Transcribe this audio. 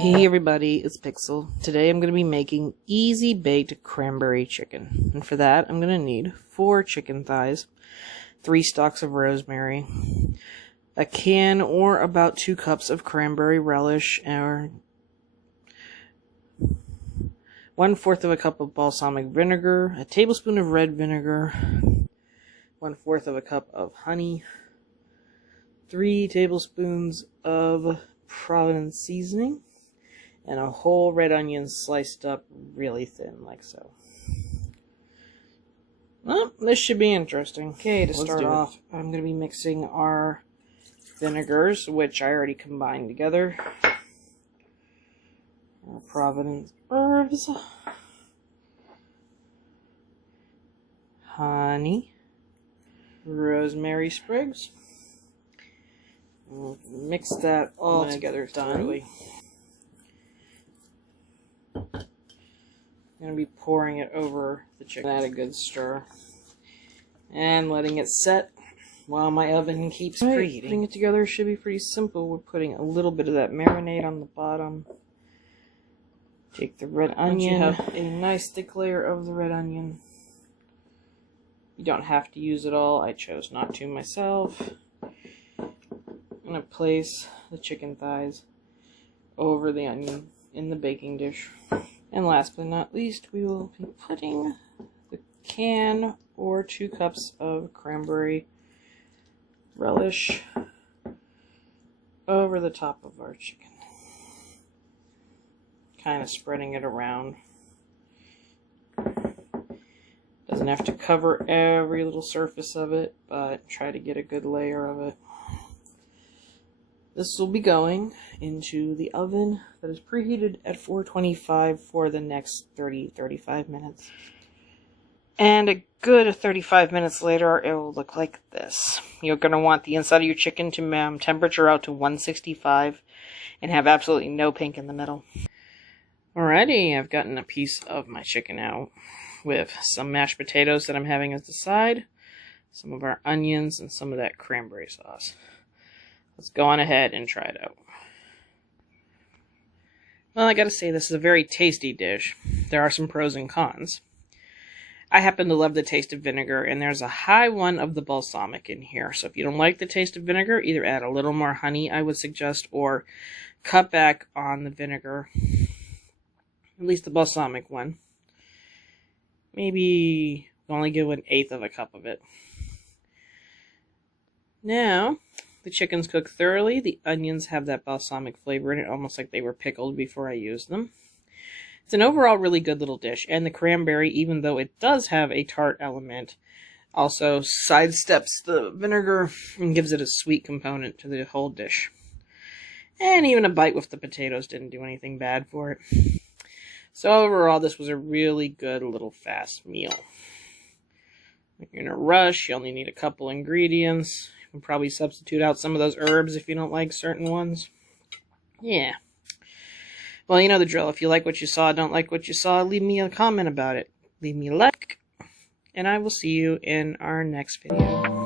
Hey everybody, it's Pixel. Today I'm going to be making easy baked cranberry chicken. And for that I'm going to need 4 chicken thighs, 3 stalks of rosemary, a can or about 2 cups of cranberry relish, or 1/4 of a cup of balsamic vinegar, a tablespoon of red vinegar, 1/4 of a cup of honey, 3 tablespoons of Provence seasoning, and a whole red onion sliced up really thin, like so. Well, this should be interesting. Okay, to start off, I'm going to be mixing our vinegars, which I already combined together. Our Provence herbs, honey, rosemary sprigs. We'll mix that all together thoroughly. I'm going to be pouring it over the chicken. Add a good stir. And letting it set while my oven keeps preheating. Putting it together should be pretty simple. We're putting a little bit of that marinade on the bottom. Take the red onion. Once you have a nice thick layer of the red onion. You don't have to use it all. I chose not to myself. I'm going to place the chicken thighs over the onion in the baking dish. And last but not least, we will be putting the can or 2 cups of cranberry relish over the top of our chicken. Kind of spreading it around. Doesn't have to cover every little surface of it, but try to get a good layer of it. This will be going into the oven that is preheated at 425 for the next 30-35 minutes. And a good 35 minutes later, it will look like this. You're going to want the inside of your chicken to temperature out to 165 and have absolutely no pink in the middle. Alrighty, I've gotten a piece of my chicken out with some mashed potatoes that I'm having as the side, some of our onions, and some of that cranberry sauce. Let's go on ahead and try it out. Well, I gotta say, this is a very tasty dish. There are some pros and cons. I happen to love the taste of vinegar, and there's a high one of the balsamic in here. So if you don't like the taste of vinegar, either add a little more honey, I would suggest, or cut back on the vinegar. At least the balsamic one. Maybe only give 1/8 of a cup of it. Now, the chicken's cooked thoroughly. The onions have that balsamic flavor in it, almost like they were pickled before I used them. It's an overall really good little dish, and the cranberry, even though it does have a tart element, also sidesteps the vinegar and gives it a sweet component to the whole dish. And even a bite with the potatoes didn't do anything bad for it. So overall, this was a really good little fast meal. If you're in a rush, you only need a couple ingredients. You can probably substitute out some of those herbs if you don't like certain ones. Yeah. Well, you know the drill. If you like what you saw, don't like what you saw, leave me a comment about it. Leave me a like, and I will see you in our next video.